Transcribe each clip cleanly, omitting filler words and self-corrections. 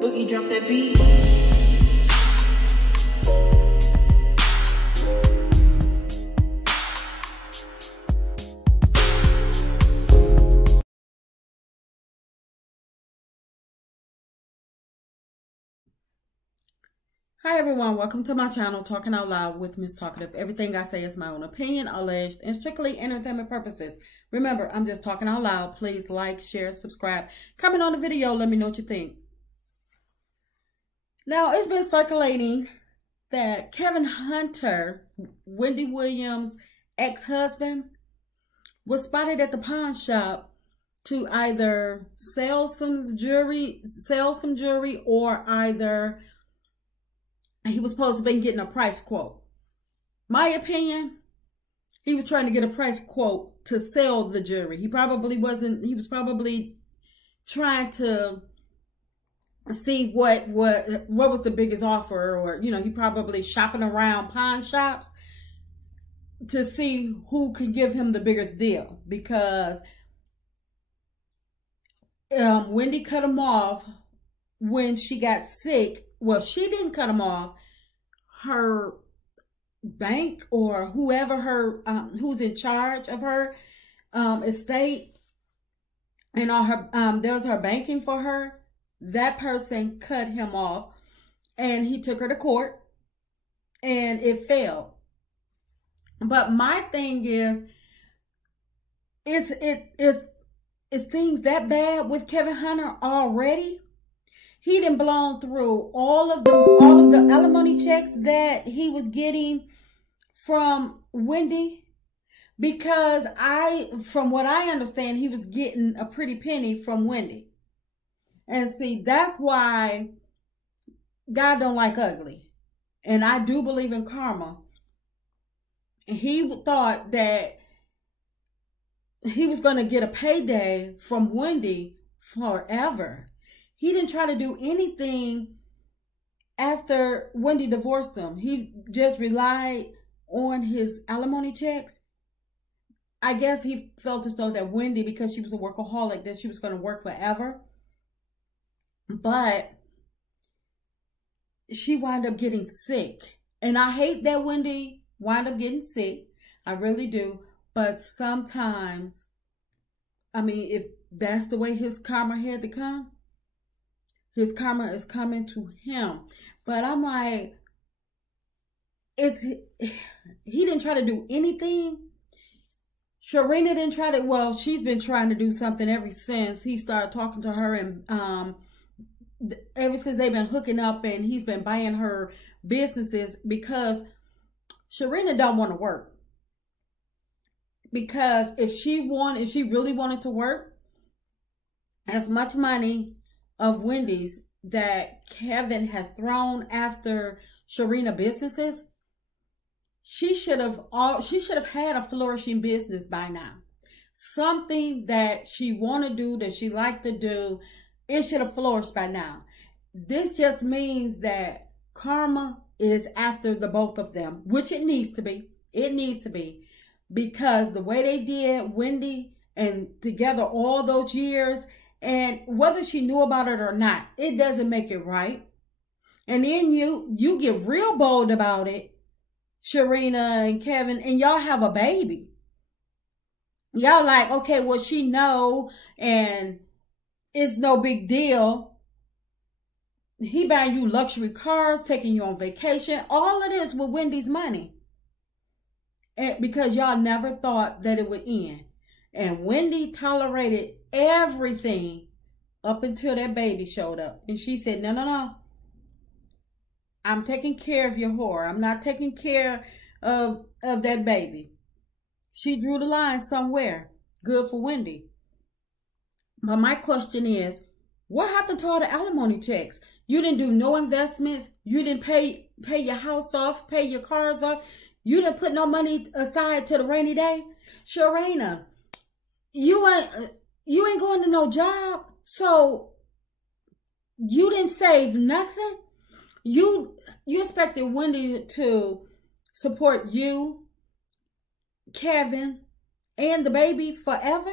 Boogie drop that beat. Hi everyone, welcome to my channel, Talking Out Loud with Miss Talkative. Everything I say is my own opinion, alleged, and strictly entertainment purposes. Remember, I'm just talking out loud. Please like, share, subscribe, comment on the video, let me know what you think. Now, it's been circulating that Kevin Hunter, Wendy Williams' ex-husband, was spotted at the pawn shop to either sell some jewelry, or either he was supposed to be getting a price quote. My opinion, he was trying to get a price quote to sell the jewelry. He was probably trying to see what was the biggest offer, or, you know, he probably shopping around pawn shops to see who could give him the biggest deal, because Wendy cut him off when she got sick. Well, she didn't cut him off. Her bank, or whoever who's in charge of her estate and all her does her banking for her, that person cut him off, and he took her to court, and it failed. But my thing is things that bad with Kevin Hunter already? He done blown through all of the alimony checks that he was getting from Wendy, because from what I understand, he was getting a pretty penny from Wendy. And see, that's why God don't like ugly. And I do believe in karma. He thought that he was going to get a payday from Wendy forever. He didn't try to do anything after Wendy divorced him. He just relied on his alimony checks. I guess he felt as though that Wendy, because she was a workaholic, that she was going to work forever. But she wound up getting sick. And I hate that Wendy wound up getting sick. I really do. But sometimes, I mean, if that's the way his karma had to come, his karma is coming to him. But I'm like, he didn't try to do anything. Sharina didn't try to, well, she's been trying to do something ever since he started talking to her, and ever since they've been hooking up, and he's been buying her businesses, because Sharina don't want to work. Because if she really wanted to work, as much money of Wendy's that Kevin has thrown after Sharina businesses, she should have had a flourishing business by now. Something that she want to do, that she like to do, it should have flourished by now. This just means that karma is after the both of them, which it needs to be. It needs to be, because the way they did Wendy and together all those years, and whether she knew about it or not, it doesn't make it right. And then you get real bold about it, Sharina and Kevin, and y'all have a baby. Y'all like, okay, well, she know, and it's no big deal. He buying you luxury cars, taking you on vacation, all of this with Wendy's money. And because y'all never thought that it would end. And Wendy tolerated everything up until that baby showed up. And she said, no. I'm taking care of your whore. I'm not taking care of that baby. She drew the line somewhere. Good for Wendy. But my question is, what happened to all the alimony checks? You didn't do no investments. You didn't pay your house off, pay your cars off. You didn't put no money aside to the rainy day. Sharina, you ain't going to no job, so you didn't save nothing. You expected Wendy to support you, Kevin, and the baby forever?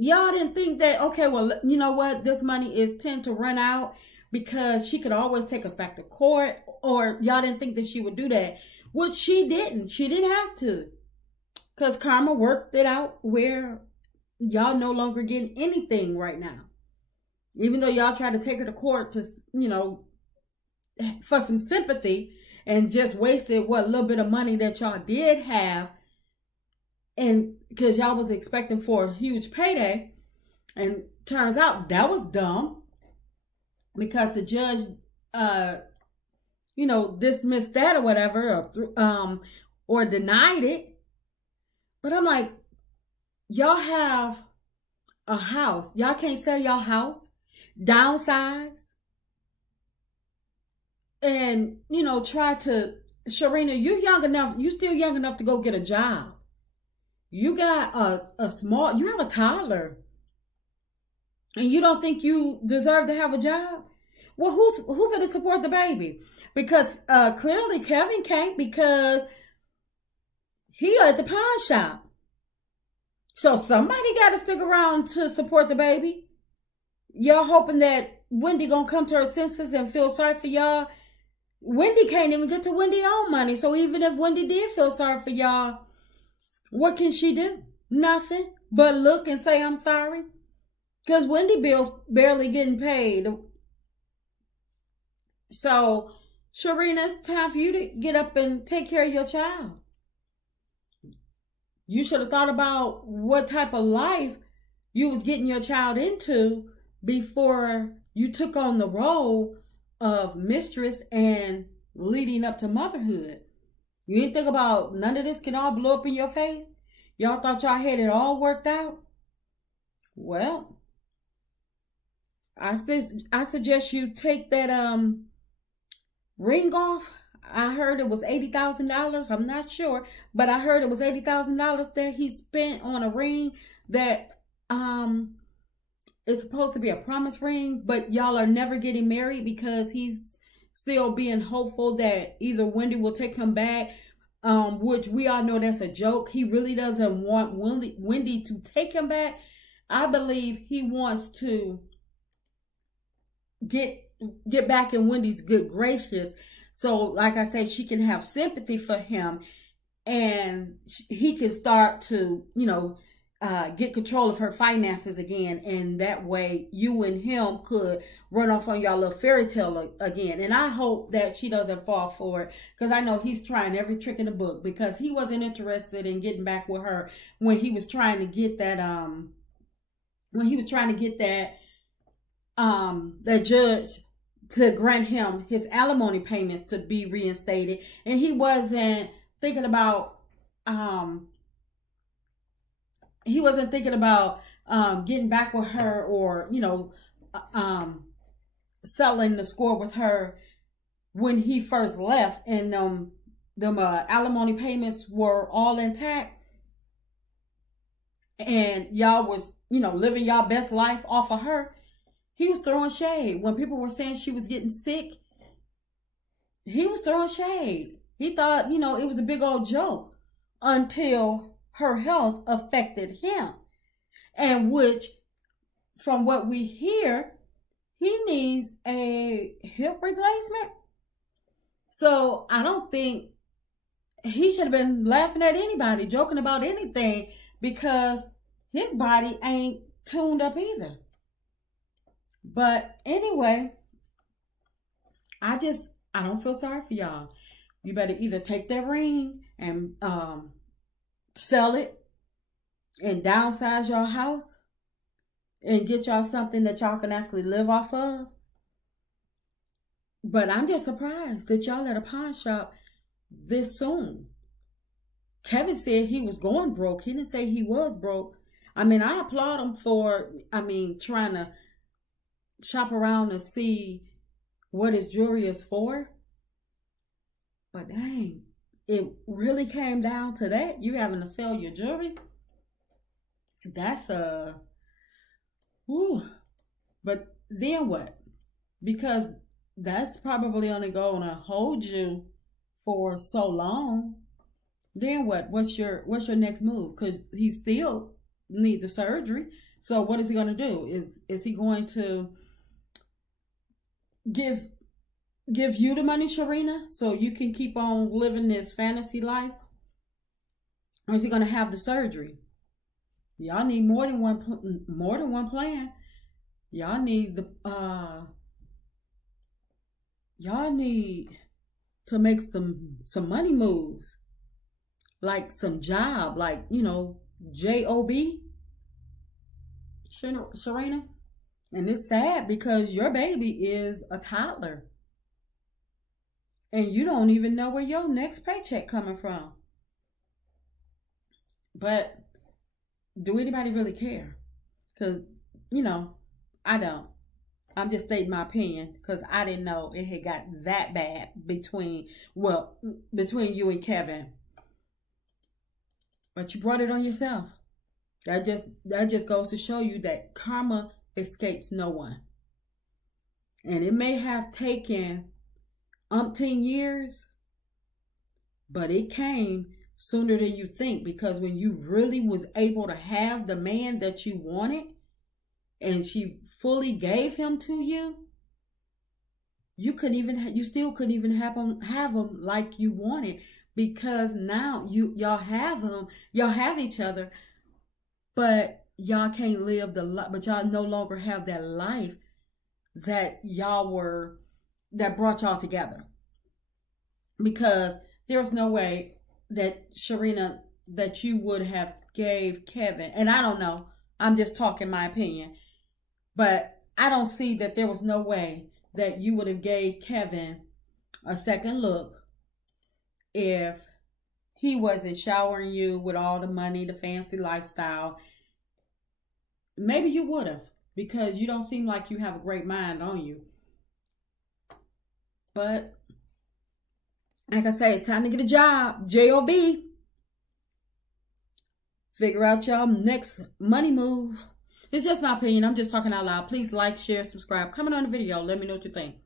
Y'all didn't think that, okay, well, you know what? This money is tend to run out because she could always take us back to court, or y'all didn't think that she would do that, which she didn't. She didn't have to, because karma worked it out where y'all no longer getting anything right now. Even though y'all tried to take her to court to, for some sympathy, and just wasted what little bit of money that y'all did have, and because y'all was expecting for a huge payday, and turns out that was dumb because the judge, dismissed that or whatever, or denied it. But I'm like, y'all have a house. Y'all can't sell y'all house, downsize, and, try to, Sharina, you still young enough to go get a job. You got you have a toddler, and you don't think you deserve to have a job? Well, who's going to support the baby? Because clearly Kevin can't, because he at the pawn shop. So somebody got to stick around to support the baby. Y'all hoping that Wendy gonna come to her senses and feel sorry for y'all. Wendy can't even get to Wendy's own money. So even if Wendy did feel sorry for y'all, what can she do? Nothing but look and say, I'm sorry. Because Wendy bill's barely getting paid. So, Sharina, it's time for you to get up and take care of your child. You should have thought about what type of life you was getting your child into before you took on the role of mistress and leading up to motherhood. You didn't think about none of this can all blow up in your face? Y'all thought y'all had it all worked out? Well, I suggest you take that ring off. I heard it was $80,000. I'm not sure, but I heard it was $80,000 that he spent on a ring that is supposed to be a promise ring, but y'all are never getting married because he's still being hopeful that either Wendy will take him back, which we all know that's a joke. He really doesn't want Wendy to take him back. I believe he wants to get back in Wendy's good graces. So, like I say, she can have sympathy for him, and he can start to, get control of her finances again. And that way you and him could run off on y'all little fairy tale again. And I hope that she doesn't fall for it, because I know he's trying every trick in the book, because he wasn't interested in getting back with her when he was trying to get that, that judge to grant him his alimony payments to be reinstated. And he wasn't thinking about, getting back with her, or, selling the score with her when he first left, and them alimony payments were all intact, and y'all was, living y'all best life off of her. He was throwing shade. When people were saying she was getting sick, he was throwing shade. He thought, it was a big old joke, until her health affected him. And which, from what we hear, he needs a hip replacement. So I don't think he should have been laughing at anybody, joking about anything, because his body ain't tuned up either. But anyway, I don't feel sorry for y'all. You better either take that ring and sell it and downsize your house and get y'all something that y'all can actually live off of. But I'm just surprised that y'all at a pawn shop this soon. Kevin said he was going broke. He didn't say he was broke. I applaud him for, trying to shop around to see what his jewelry is for. But dang, it really came down to that. You having to sell your jewelry? That's But then what? Because that's probably only going to hold you for so long. Then what? What's your next move? Because he still need the surgery. So what is he going to do? Is he going to give you the money, Sharina, so you can keep on living this fantasy life? Or is he going to have the surgery? Y'all need more than one plan. Y'all need y'all need to make some money moves, like some job, like, you know, job, Sharina. And it's sad because your baby is a toddler, and you don't even know where your next paycheck coming from. But do anybody really care? Because, you know, I don't. I'm just stating my opinion because I didn't know it had got that bad between you and Kevin. But you brought it on yourself. That just goes to show you that karma escapes no one. And it may have taken umpteen years, but it came sooner than you think, because when you really was able to have the man that you wanted and she fully gave him to you, you still couldn't even have him like you wanted, because now y'all have him, y'all have each other, but y'all can't live but y'all no longer have that life that that brought y'all together. Because there's no way that, Sharina, that you would have gave Kevin, and I don't know, I'm just talking my opinion, but I don't see that there was no way that you would have gave Kevin a second look if he wasn't showering you with all the money, the fancy lifestyle. Maybe you would have, because you don't seem like you have a great mind on you. But like I say, it's time to get a job. job. Figure out y'all next money move. It's just my opinion. I'm just talking out loud. Please like, share, subscribe. Comment on the video. Let me know what you think.